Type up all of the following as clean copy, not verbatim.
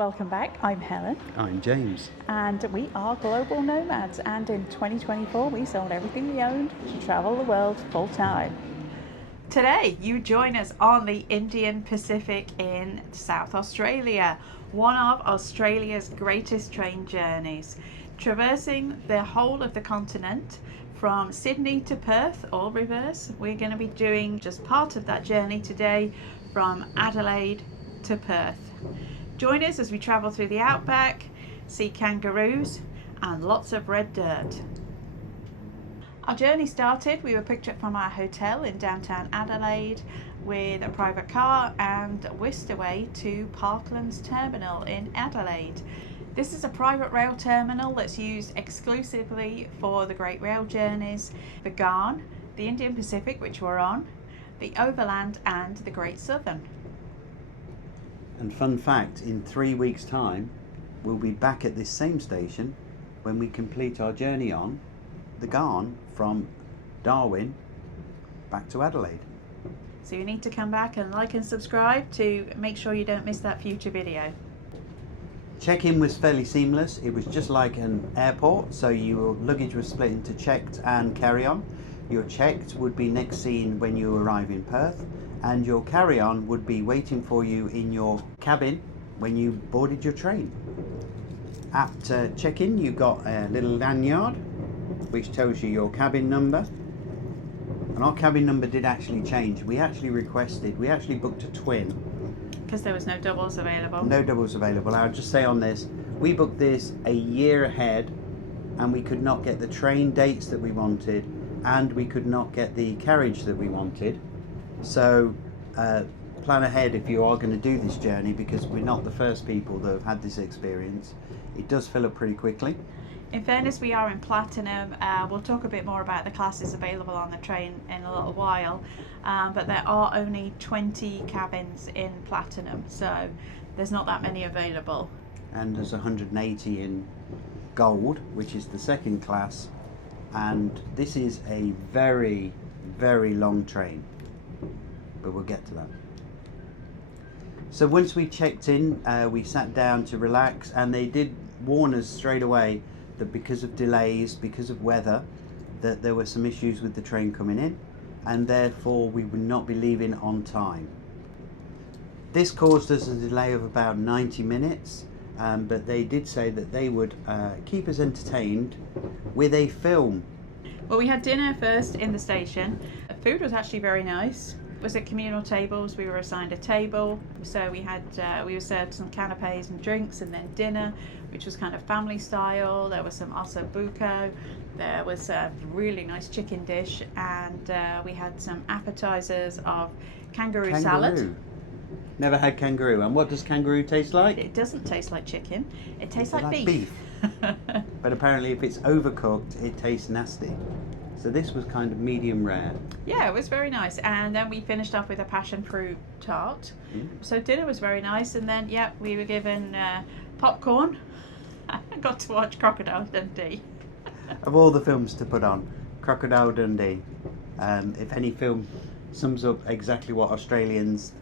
Welcome back, I'm Helen. I'm James. And we are global nomads, and in 2024 we sold everything we owned to travel the world full time. Today you join us on the Indian Pacific in South Australia, one of Australia's greatest train journeys, traversing the whole of the continent from Sydney to Perth, or reverse. We're going to be doing just part of that journey today from Adelaide to Perth. Join us as we travel through the outback, see kangaroos and lots of red dirt. Our journey started, we were picked up from our hotel in downtown Adelaide with a private car and whisked away to Parklands terminal in Adelaide. This is a private rail terminal that's used exclusively for the Great Rail journeys, the Gourmet, the Indian Pacific, which we're on, the Overland and the Great Southern. And fun fact, in 3 weeks' time, we'll be back at this same station when we complete our journey on the Gourmet from Darwin back to Adelaide. So you need to come back and like and subscribe to make sure you don't miss that future video. Check-in was fairly seamless. It was just like an airport, so your luggage was split into checked and carry-on. Your checked would be next seen when you arrive in Perth, and your carry-on would be waiting for you in your cabin when you boarded your train. At check-in you got a little lanyard which tells you your cabin number, and our cabin number did actually change. We actually booked a twin because there was no doubles available. No doubles available. I'll just say on this, we booked this a year ahead and we could not get the train dates that we wanted, and we could not get the carriage that we wanted. So plan ahead if you are going to do this journey, because we're not the first people that have had this experience. It does fill up pretty quickly. In fairness, we are in Platinum. We'll talk a bit more about the classes available on the train in a little while, but there are only 20 cabins in Platinum, so there's not that many available. And there's 180 in Gold, which is the second class, and this is a very, very long train, but we'll get to that. So once we checked in, we sat down to relax, and they did warn us straight away that because of delays, because of weather, that there were some issues with the train coming in, and therefore we would not be leaving on time. This caused us a delay of about 90 minutes, but they did say that they would keep us entertained with a film. Well, we had dinner first in the station. The food was actually very nice. It was at communal tables. We were assigned a table, so we were served some canapes and drinks, and then dinner, which was kind of family style. There was some osso buco, there was a really nice chicken dish, and we had some appetizers of kangaroo salad. Never had kangaroo. And what does kangaroo taste like? It doesn't taste like chicken, it tastes like beef. But apparently if it's overcooked it tastes nasty. So this was kind of medium rare. Yeah, it was very nice. And then we finished off with a passion fruit tart. So dinner was very nice, and then we were given popcorn. I got to watch Crocodile Dundee. Of all the films to put on, Crocodile Dundee. If any film sums up exactly what Australians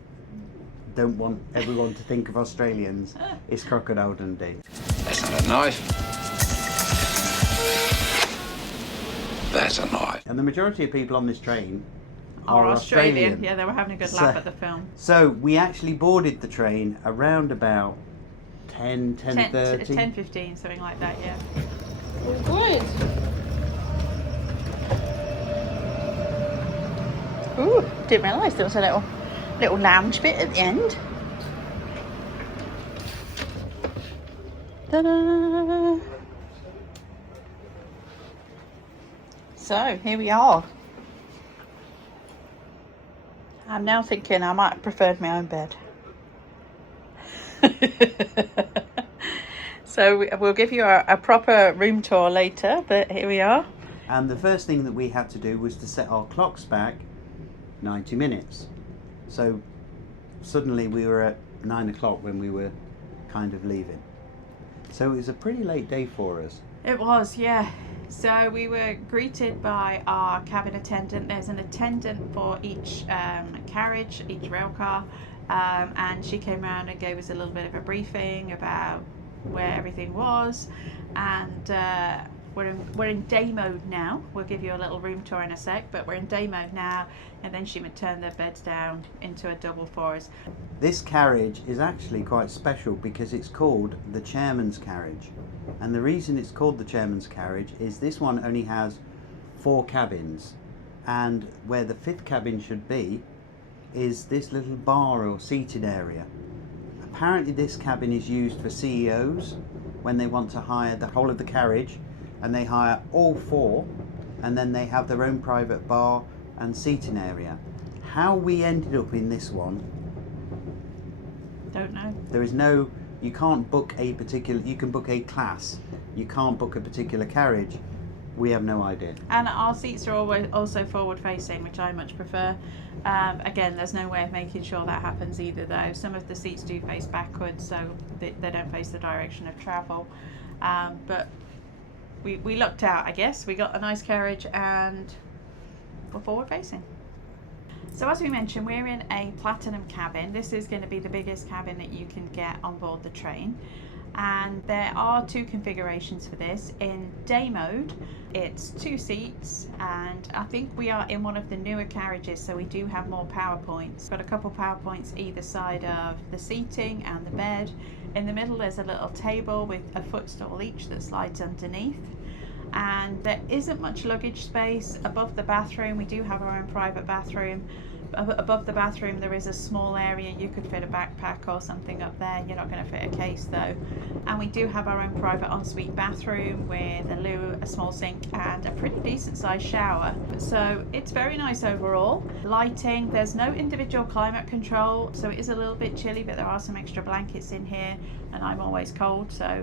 don't want everyone to think of Australians, it's Crocodile Dundee. That's not a knife. That's a knife. And the majority of people on this train are Australian. Yeah, they were having a good laugh at the film. So we actually boarded the train around about 10:30. 10:15, something like that, yeah. Good. Ooh, didn't realise there was a little lounge bit at the end. Ta-da! So here we are. I'm now thinking I might have preferred my own bed. So we'll give you a proper room tour later, but here we are. And the first thing that we had to do was to set our clocks back 90 minutes. So suddenly we were at 9 o'clock when we were kind of leaving. So it was a pretty late day for us. It was, yeah. So we were greeted by our cabin attendant. There's an attendant for each carriage, each rail car. and she came around and gave us a little bit of a briefing about where everything was, and we're in day mode now. We'll give you a little room tour in a sec, but we're in day mode now, and then she would turn the beds down into a double for us. This carriage is actually quite special because it's called the Chairmans Carriage, and the reason it's called the Chairmans Carriage is this one only has 4 cabins, and where the 5th cabin should be is this little bar or seated area. Apparently this cabin is used for CEOs when they want to hire the whole of the carriage, and they hire all 4, and then they have their own private bar and seating area. How we ended up in this one, Don't know. there is no, you can't book a particular, you can book a class, you can't book a particular carriage. We have no idea. And our seats are always also forward facing, which I much prefer. Again, there's no way of making sure that happens either though. Some of the seats do face backwards, so they don't face the direction of travel. But we lucked out, I guess. We got a nice carriage and we're forward facing. So as we mentioned, we're in a platinum cabin. This is going to be the biggest cabin that you can get on board the train. And there are 2 configurations for this. In day mode, it's 2 seats, and I think we are in one of the newer carriages, so we do have more power points. Got a couple power points either side of the seating and the bed. In the middle there's a little table with a footstool each that slides underneath, and there isn't much luggage space above the bathroom. We do have our own private bathroom. Above the bathroom there is a small area. You could fit a backpack or something up there. You're not going to fit a case though. And we do have our own private ensuite bathroom with a loo, a small sink and a pretty decent sized shower. So it's very nice overall. Lighting, there's no individual climate control, so it is a little bit chilly, but there are some extra blankets in here, and I'm always cold, so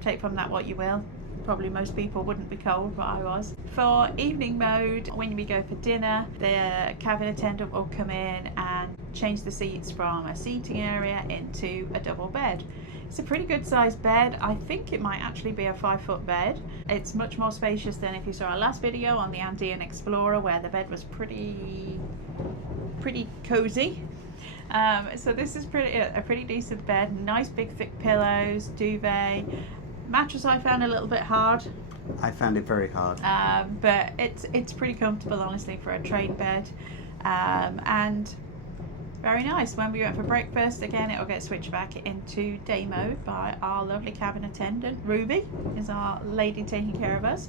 take from that what you will. Probably most people wouldn't be cold, but I was. For evening mode, when we go for dinner, the cabin attendant will come in and change the seats from a seating area into a double bed. It's a pretty good sized bed. I think it might actually be a 5-foot bed. It's much more spacious than if you saw our last video on the Andean Explorer, where the bed was pretty cozy. So this is a pretty decent bed. Nice big thick pillows, duvet. Mattress I found a little bit hard. I found it very hard. But it's pretty comfortable, honestly, for a train bed. And very nice. When we went for breakfast, again, it'll get switched back into day mode by our lovely cabin attendant. Ruby is our lady taking care of us.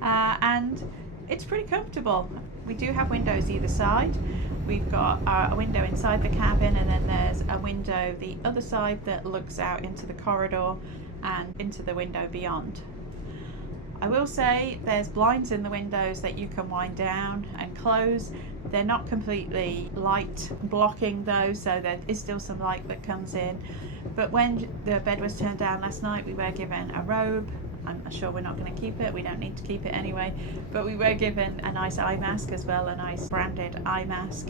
And it's pretty comfortable. We do have windows either side. We've got a window inside the cabin, and then there's a window the other side that looks out into the corridor and into the window beyond. I will say there's blinds in the windows that you can wind down and close. They're not completely light blocking though, so there is still some light that comes in. But when the bed was turned down last night, we were given a robe. I'm sure we're not going to keep it. We don't need to keep it anyway. But we were given a nice eye mask as well, a nice branded eye mask.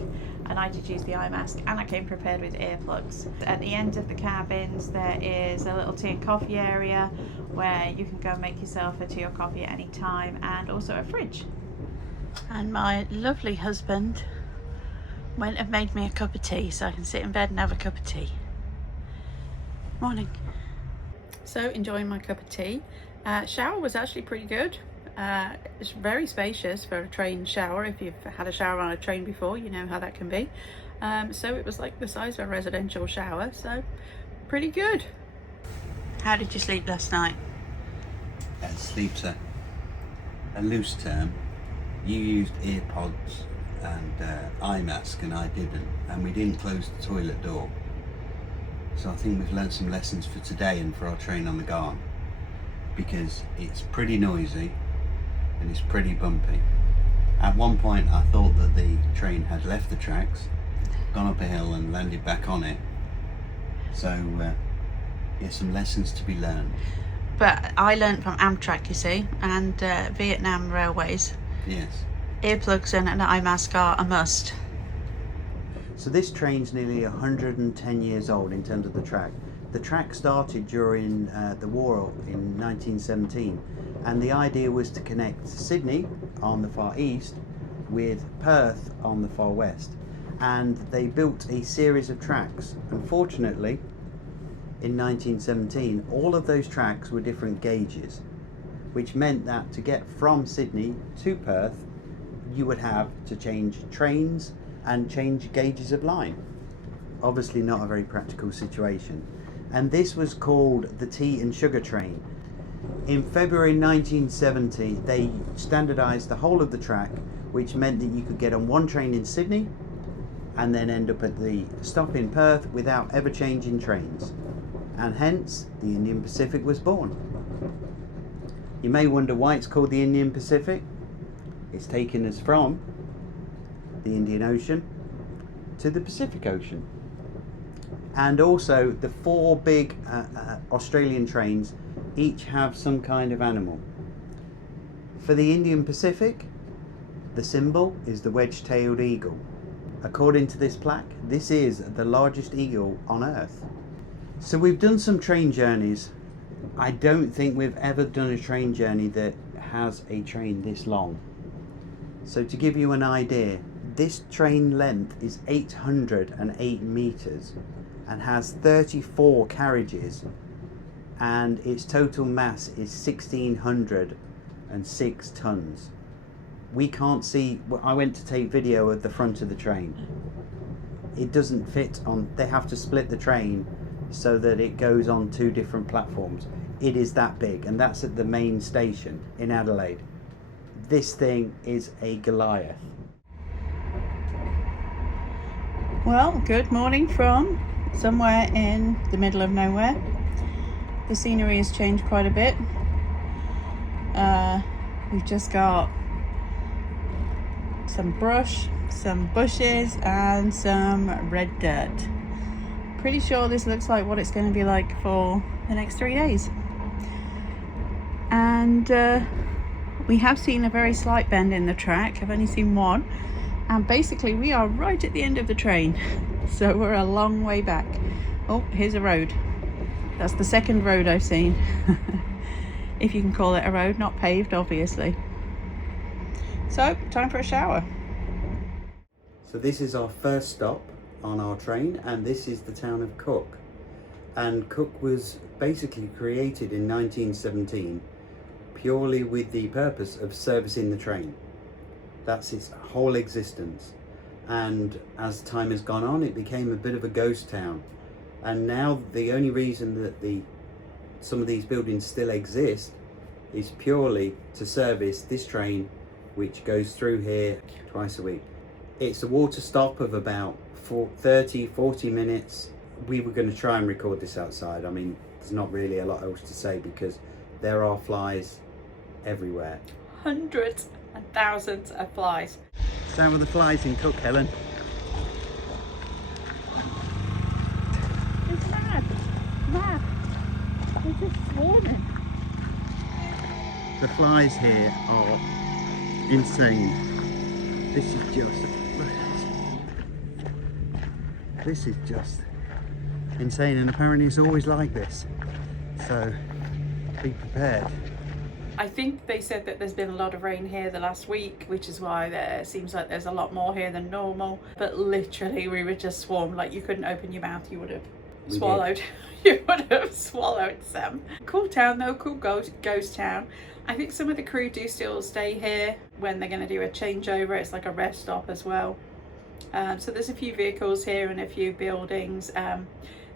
And I did use the eye mask, and I came prepared with earplugs. At the end of the cabins, there is a little tea and coffee area where you can go and make yourself a tea or coffee at any time, and also a fridge. And my lovely husband went and made me a cup of tea so I can sit in bed and have a cup of tea. Morning. So enjoying my cup of tea. Shower was actually pretty good. It's very spacious for a train shower. If you've had a shower on a train before, you know how that can be. So it was like the size of a residential shower, so pretty good. How did you sleep last night? Sleep's a loose term. You used earpods and eye mask, and I didn't, and we didn't close the toilet door. So I think we've learned some lessons for today and for our train on the Garn, because it's pretty noisy and it's pretty bumpy. At one point I thought that the train had left the tracks, gone up a hill and landed back on it. So yeah, some lessons to be learned. But I learnt from Amtrak, you see, and Vietnam Railways. Yes. Earplugs and an eye mask are a must. So this train's nearly 110 years old in terms of the track. The track started during the war in 1917, and the idea was to connect Sydney on the far east with Perth on the far west. and they built a series of tracks. Unfortunately, in 1917, all of those tracks were different gauges, which meant that to get from Sydney to Perth, you would have to change trains and change gauges of line. Obviously not a very practical situation. And this was called the tea and sugar train. In February 1970, they standardised the whole of the track, which meant that you could get on one train in Sydney and then end up at the stop in Perth without ever changing trains. And hence, the Indian Pacific was born. You may wonder why it's called the Indian Pacific. It's taken us from the Indian Ocean to the Pacific Ocean. And also the four big Australian trains each have some kind of animal. For the Indian Pacific, the symbol is the wedge-tailed eagle. According to this plaque, this is the largest eagle on Earth. So we've done some train journeys. I don't think we've ever done a train journey that has a train this long. So to give you an idea, this train length is 808 meters and has 34 carriages, and its total mass is 1,606 tons. We can't see, I went to take video of the front of the train. It doesn't fit on, they have to split the train so that it goes on two different platforms. It is that big, and that's at the main station in Adelaide. This thing is a Goliath. Well, good morning from somewhere in the middle of nowhere. The scenery has changed quite a bit. We've just got some brush, some bushes and some red dirt. Pretty sure this looks like what it's going to be like for the next 3 days. And we have seen a very slight bend in the track. I've only seen one, and basically we are right at the end of the train, so we're a long way back. Oh, here's a road. That's the second road I've seen. If you can call it a road, not paved obviously. So time for a shower. So this is our first stop on our train, and this is the town of Cook. And Cook was basically created in 1917 purely with the purpose of servicing the train. That's its whole existence. And as time has gone on, it became a bit of a ghost town. And now the only reason that some of these buildings still exist is purely to service this train, which goes through here twice a week. It's a water stop of about 30-40 minutes. We were going to try and record this outside. I mean, there's not really a lot else to say because there are flies everywhere. Hundreds and thousands of flies. Down with the flies in Cook, Helen. It's mad. They're just swarming. The flies here are insane. This is just insane, and apparently it's always like this. So be prepared. I think they said that there's been a lot of rain here the last week, which is why there seems like there's a lot more here than normal. But literally we were just swarmed. Like, you couldn't open your mouth, you would have swallowed. You would have swallowed some. Cool town though, cool ghost town. I think some of the crew do still stay here when they're going to do a changeover. It's like a rest stop as well. So there's a few vehicles here and a few buildings.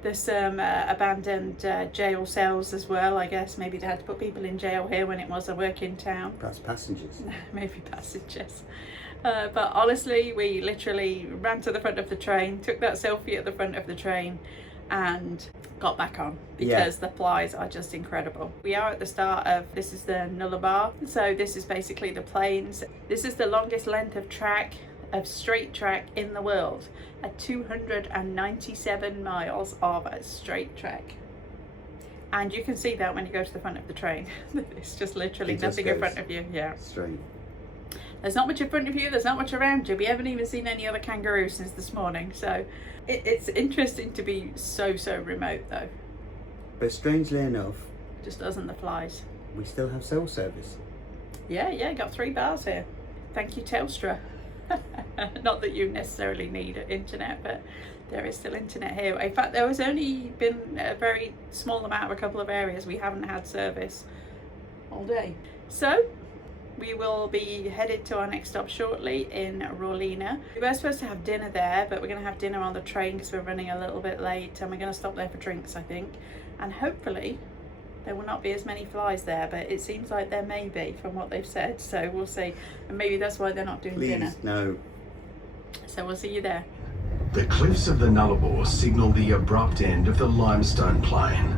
There's some abandoned jail cells as well. I guess maybe they had to put people in jail here when it was a working town. Perhaps passengers. Maybe passengers. But honestly, we literally ran to the front of the train, took that selfie at the front of the train and got back on because the flies are just incredible. We are at the start of, this is the Nullarbor. So this is basically the plains. This is the longest length of straight track in the world, at 297 miles of a straight track. And you can see that when you go to the front of the train. It's just literally nothing in front of you. Yeah, straight. There's not much in front of you, there's not much around you. We haven't even seen any other kangaroos since this morning, so it's interesting to be so remote though. But strangely enough, just us and the flies. We still have cell service. Yeah, got 3 bars here. Thank you, Telstra. Not that you necessarily need internet, but there is still internet here. In fact, there was only been a very small amount of a couple of areas we haven't had service all day. So we will be headed to our next stop shortly in Rawlinna. We were supposed to have dinner there, but we're going to have dinner on the train because we're running a little bit late, and we're going to stop there for drinks, I think. And hopefully there will not be as many flies there, but it seems like there may be from what they've said, so we'll see. And maybe that's why they're not doing dinner. Please, no. So we'll see you there. The cliffs of the Nullabor signal the abrupt end of the limestone plain.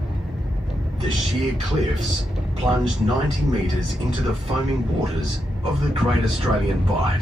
The sheer cliffs plunged 90 metres into the foaming waters of the Great Australian Bight.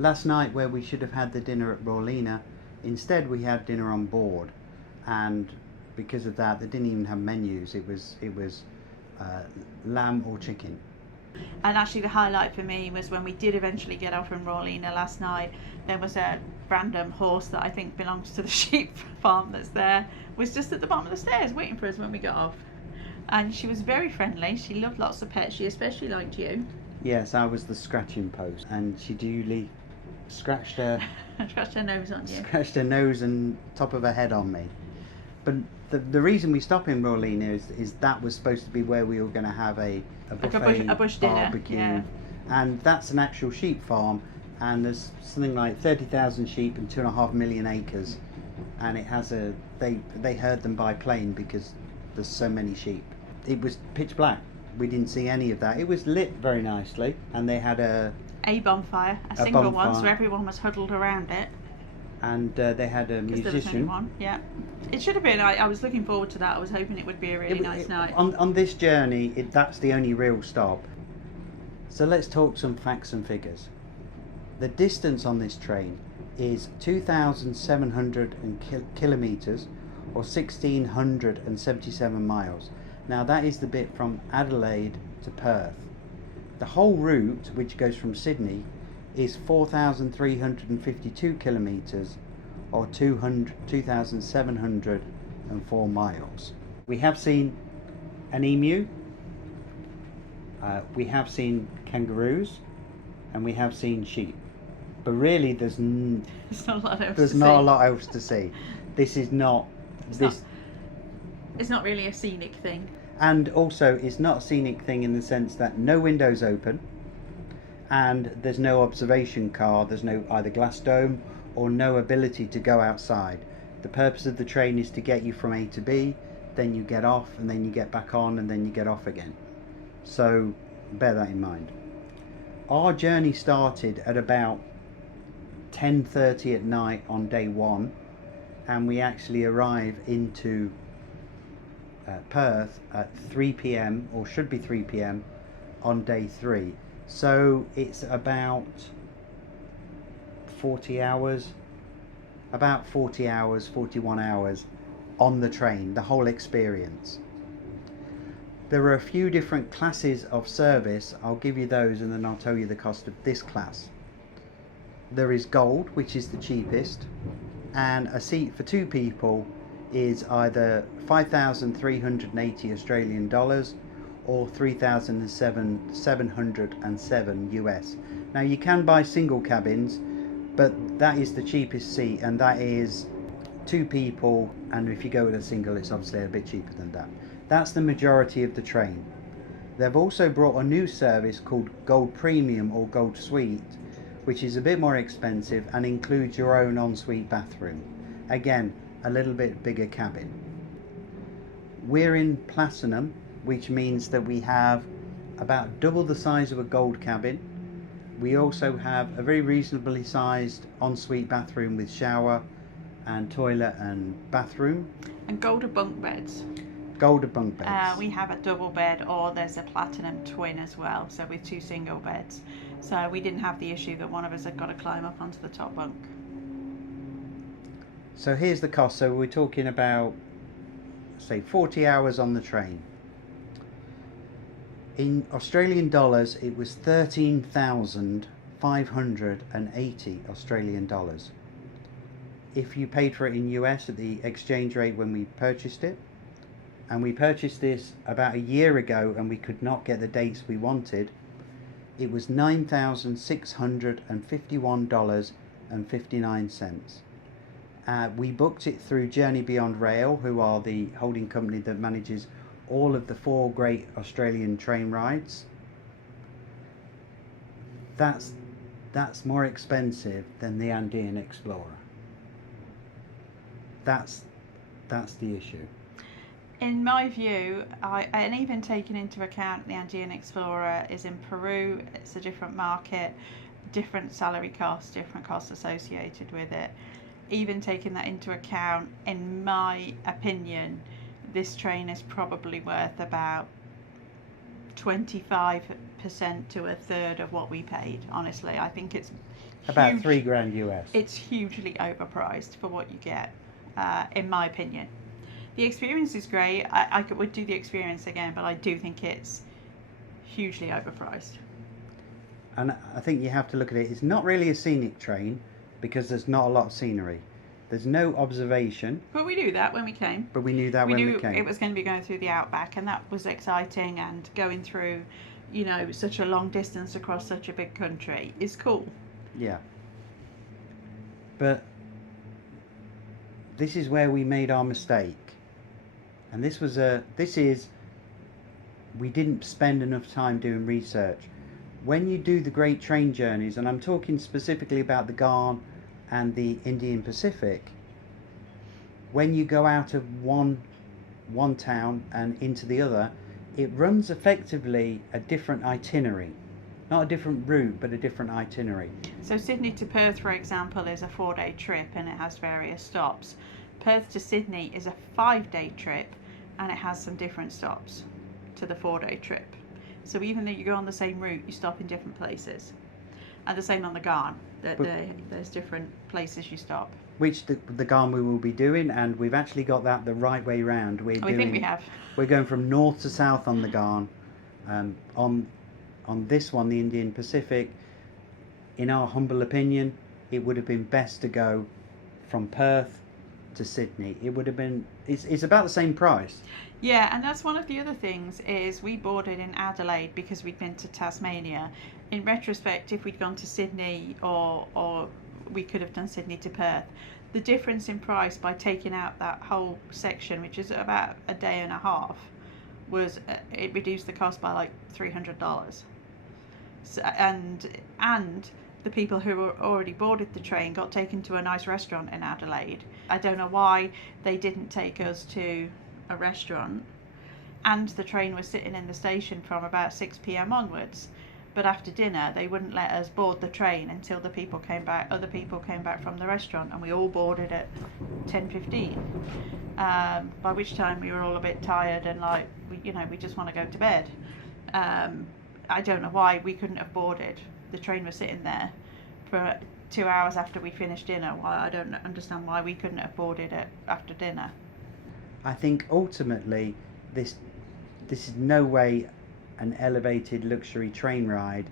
Last night, where we should have had the dinner at Rawlinna, instead we had dinner on board, and because of that they didn't even have menus. It was lamb or chicken. And actually the highlight for me was when we did eventually get off from Rawlinna last night, there was a random horse that I think belongs to the sheep farm that's there, was just at the bottom of the stairs waiting for us when we got off. And she was very friendly. She loved lots of pets. She especially liked you. Yes, I was the scratching post, and she duly scratched her scratched her nose on you. Scratched her nose and top of her head on me. But the reason we stop in Rawlinna is that was supposed to be where we were going to have a buffet, a bush dinner, barbecue, yeah. And that's an actual sheep farm, and there's something like 30,000 sheep and 2.5 million acres, and it has they herd them by plane because there's so many sheep. It was pitch black. We didn't see any of that. It was lit very nicely, and they had a bonfire, a single one, so bonfire. everyone was huddled around it. And they had a There was only musician. one. Yeah, it should have been. I was looking forward to that. I was hoping it would be a really nice night. On this journey, that's the only real stop. So let's talk some facts and figures. The distance on this train is 2,700 kilometres or 1,677 miles. Now that is the bit from Adelaide to Perth. The whole route, which goes from Sydney, is 4,352 kilometres or 2,704 miles. We have seen an emu, we have seen kangaroos, and we have seen sheep. But really there's not a lot else to see. This is not... It's not really a scenic thing. And also it's not a scenic thing in the sense that no windows open, and there's no observation car, there's no either glass dome or no ability to go outside. The purpose of the train is to get you from A to B, then you get off, and then you get back on, and then you get off again. So bear that in mind. Our journey started at about 10:30 at night on day one, and we actually arrive into Perth at 3 p.m. or should be 3 p.m. on day 3. So it's about 40 hours, 41 hours on the train, the whole experience. There are a few different classes of service. I'll give you those and then I'll tell you the cost of this class. There is gold, which is the cheapest, and a seat for 2 people is either 5,380 Australian dollars or 3,707 US. Now you can buy single cabins, but that is the cheapest seat, and that is 2 people, and if you go with a single it's obviously a bit cheaper than that. That's the majority of the train. They've also brought a new service called Gold Premium or Gold Suite, which is a bit more expensive and includes your own ensuite bathroom. Again, a little bit bigger cabin. We're in Platinum, which means that we have about double the size of a gold cabin. We also have a very reasonably sized ensuite bathroom with shower, and toilet and bathroom. And golden bunk beds. Golden bunk beds. We have a double bed, or there's a platinum twin as well, so with 2 single beds. So we didn't have the issue that one of us had got to climb up onto the top bunk. So here's the cost. So we're talking about, say, 40 hours on the train. In Australian dollars, it was 13,580 Australian dollars. If you paid for it in US at the exchange rate when we purchased it, and we purchased this about a year ago and we could not get the dates we wanted, it was $9,651.59. We booked it through Journey Beyond Rail, who are the holding company that manages all of the 4 great Australian train rides. That's more expensive than the Andean Explorer. That's the issue. In my view, and even taking into account the Andean Explorer is in Peru, it's a different market, different salary costs, different costs associated with it. Even taking that into account, in my opinion, this train is probably worth about 25% to a third of what we paid. Honestly, I think it's about huge. $3,000 US. It's hugely overpriced for what you get, in my opinion. The experience is great. I would do the experience again, but I do think it's hugely overpriced. And I think you have to look at it. It's not really a scenic train because there's not a lot of scenery. There's no observation. But we knew that when we came. But we knew that when we came. It was going to be going through the Outback, and that was exciting. And going through, you know, such a long distance across such a big country is cool. Yeah. But this is where we made our mistake. And we didn't spend enough time doing research. When you do the great train journeys, and I'm talking specifically about the Gourmet and the Indian Pacific, when you go out of one town and into the other, it runs effectively a different itinerary. Not a different route, but a different itinerary. So Sydney to Perth, for example, is a 4-day trip, and it has various stops. Perth to Sydney is a 5-day trip, and it has some different stops to the 4-day trip. So even though you go on the same route, you stop in different places. And the same on the Gourmet, there's different places you stop. Which the Gourmet we will be doing, and we've actually got that the right way round. We think we have. We're going from north to south on the Gourmet. On this one, the Indian Pacific, in our humble opinion, it would have been best to go from Perth to Sydney. It would have been, it's about the same price. Yeah, and that's one of the other things, is we boarded in Adelaide because we'd been to Tasmania. In retrospect, if we'd gone to Sydney, or we could have done Sydney to Perth, the difference in price by taking out that whole section, which is about a day and a half, was it reduced the cost by like $300. So, and the people who were already boarded the train got taken to a nice restaurant in Adelaide. I don't know why they didn't take us to a restaurant, and the train was sitting in the station from about 6 p.m. onwards, but after dinner they wouldn't let us board the train until other people came back from the restaurant, and we all boarded at 10:15, by which time we were all a bit tired and like we just want to go to bed. I don't know why we couldn't have boarded. The train was sitting there for 2 hours after we finished dinner. I don't understand why we couldn't have boarded it after dinner. I think ultimately this is no way an elevated luxury train ride,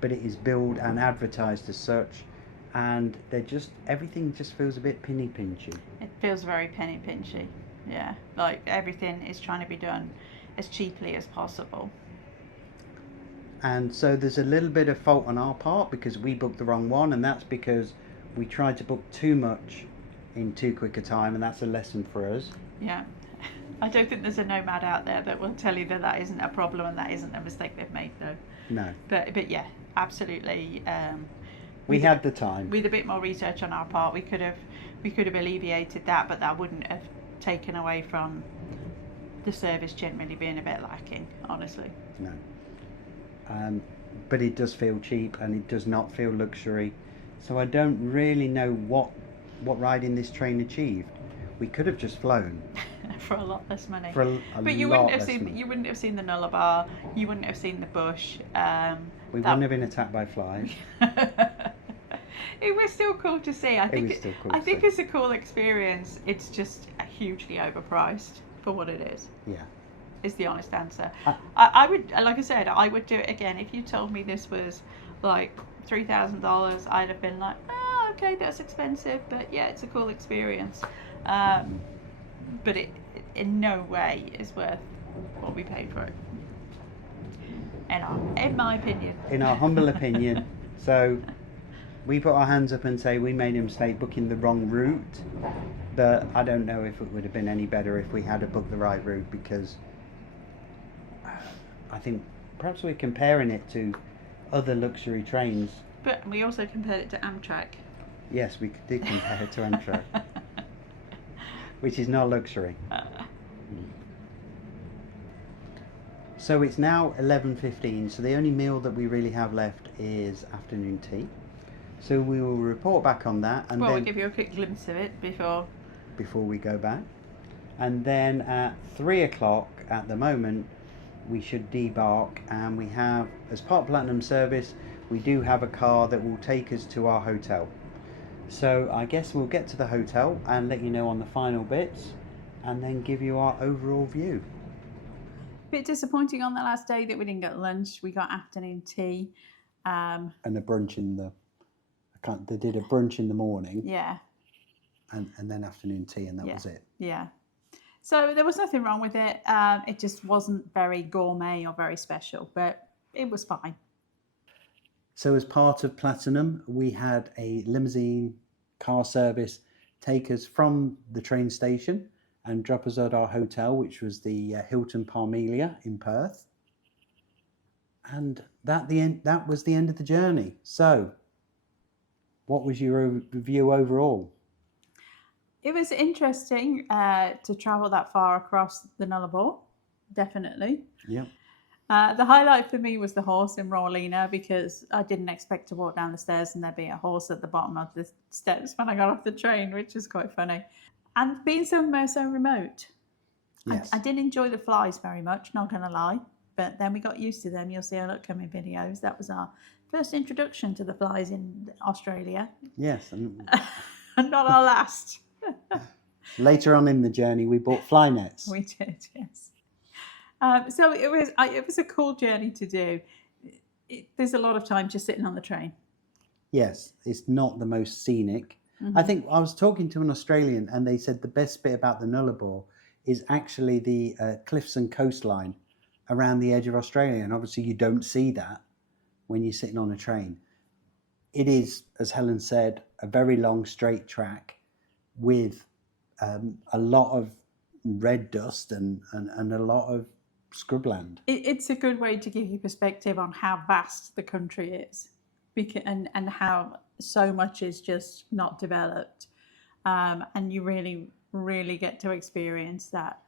but it is billed and advertised as such, and everything just feels a bit penny pinchy. It feels very penny pinchy, yeah. Like everything is trying to be done as cheaply as possible. And so there's a little bit of fault on our part because we booked the wrong one, and that's because we tried to book too much in too quick a time, and that's a lesson for us. Yeah. I don't think there's a nomad out there that will tell you that isn't a problem and that isn't a mistake they've made, though. No. But yeah, absolutely. We had the time. With a bit more research on our part, we could have alleviated that, but that wouldn't have taken away from the service generally being a bit lacking, honestly. No. But it does feel cheap, and it does not feel luxury. So I don't really know what what riding this train achieved. We could have just flown for a lot less money. for a But you lot wouldn't have less seen money. you wouldn't have seen the Nullarbor. You wouldn't have seen the bush. We wouldn't have been attacked by flies. It was still cool to see. I think was still cool I to think see. it's a cool experience. It's just hugely overpriced for what it is. Yeah. Is the honest answer. I would, like I said, I would do it again. If you told me this was like $3,000, I'd have been like, oh, okay, that's expensive, but yeah, it's a cool experience. But it in no way is worth what we paid for it. In my opinion. In our humble opinion. So we put our hands up and say we made a mistake booking the wrong route, but I don't know if it would have been any better if we had booked the right route, because I think perhaps we're comparing it to other luxury trains. But we also compared it to Amtrak. Yes, we did compare it to Amtrak, which is not luxury. So it's now 11:15, so the only meal that we really have left is afternoon tea. So we will report back on that, and Well, then we'll give you a quick glimpse of it before we go back. And then at 3 o'clock at the moment, we should debark, and we have, as part of Platinum service, we do have a car that will take us to our hotel. So I guess we'll get to the hotel and let you know on the final bits, and then give you our overall view. Bit disappointing on the last day that we didn't get lunch. We got afternoon tea. And a brunch in the, they did a brunch in the morning, Yeah, and then afternoon tea, and that was it. yeah. So there was nothing wrong with it. It just wasn't very gourmet or very special, but it was fine. So as part of Platinum, we had a limousine car service take us from the train station and drop us at our hotel, which was the Hilton Parmelia in Perth. And that was the end of the journey. So what was your review overall? It was interesting to travel that far across the Nullabor, definitely. Yeah. The highlight for me was the horse in Rawlinna, because I didn't expect to walk down the stairs and there'd be a horse at the bottom of the steps when I got off the train, which is quite funny. And being somewhere so remote. Yes. I didn't enjoy the flies very much, not going to lie. But then we got used to them. You'll see our upcoming videos. That was our first introduction to the flies in Australia. Yes. And And not our last. later on in the journey, we bought fly nets. We did, yes. So it was a cool journey to do. There's a lot of time just sitting on the train. Yes, it's not the most scenic. I think I was talking to an Australian, and they said the best bit about the Nullarbor is actually the cliffs and coastline around the edge of Australia. And obviously you don't see that when you're sitting on a train. It is, as Helen said, a very long straight track with a lot of red dust and a lot of scrubland. It's a good way to give you perspective on how vast the country is, and how so much is just not developed, and you really get to experience that,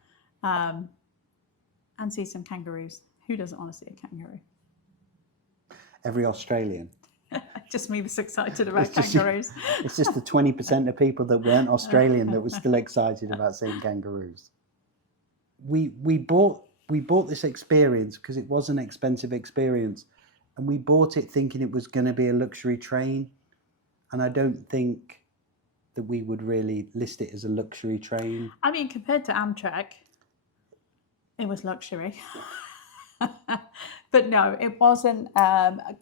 and see some kangaroos. Who doesn't want to see a kangaroo? Every Australian. Just me was excited about kangaroos. It's just the 20% of people that weren't Australian that were still excited about seeing kangaroos. We bought this experience because it was an expensive experience, and we bought it thinking it was going to be a luxury train, and I don't think that we would really list it as a luxury train. I mean, compared to Amtrak, it was luxury. But no, it wasn't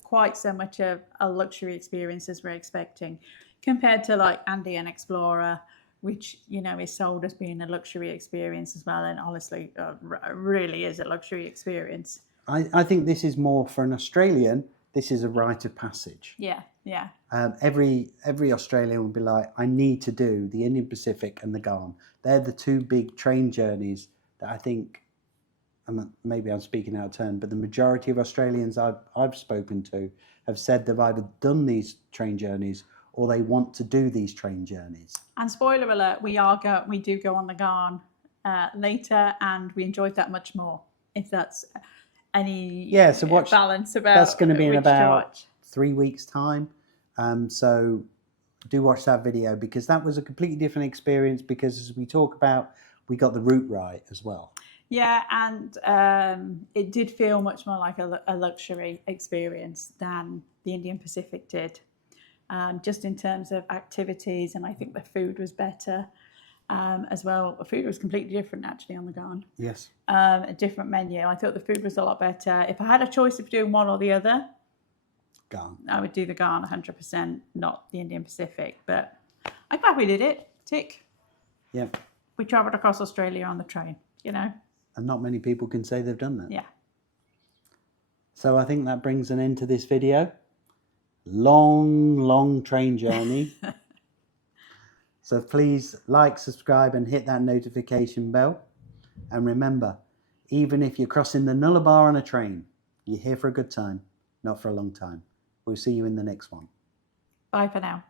quite so much a luxury experience as we're expecting, compared to like Andean Explorer, which, you know, is sold as being a luxury experience as well. And honestly, really is a luxury experience. I think this is more for an Australian. This is a rite of passage. Yeah, yeah. Every Australian will be like, I need to do the Indian Pacific and the Gourmet. They're the two big train journeys that I think, and maybe I'm speaking out of turn, but the majority of Australians I've spoken to have said they've either done these train journeys or they want to do these train journeys. And spoiler alert, we do go on the Gourmet later, and we enjoyed that much more. If that's any balance about, that's going to be in about 3 weeks' time. So do watch that video, because that was a completely different experience, because as we talk about, we got the route right as well. Yeah, and it did feel much more like a luxury experience than the Indian Pacific did, just in terms of activities, and I think the food was better as well. The food was completely different actually on the Ghan. Yes. A different menu. I thought the food was a lot better. If I had a choice of doing one or the other, Ghan. I would do the Ghan 100%, not the Indian Pacific. But I'm glad we did it. Tick. Yeah. We travelled across Australia on the train, you know. And not many people can say they've done that. Yeah. So I think that brings an end to this video. Long train journey. So please like, subscribe and hit that notification bell. And remember, even if you're crossing the Nullarbor on a train, you're here for a good time, not for a long time. We'll see you in the next one. Bye for now.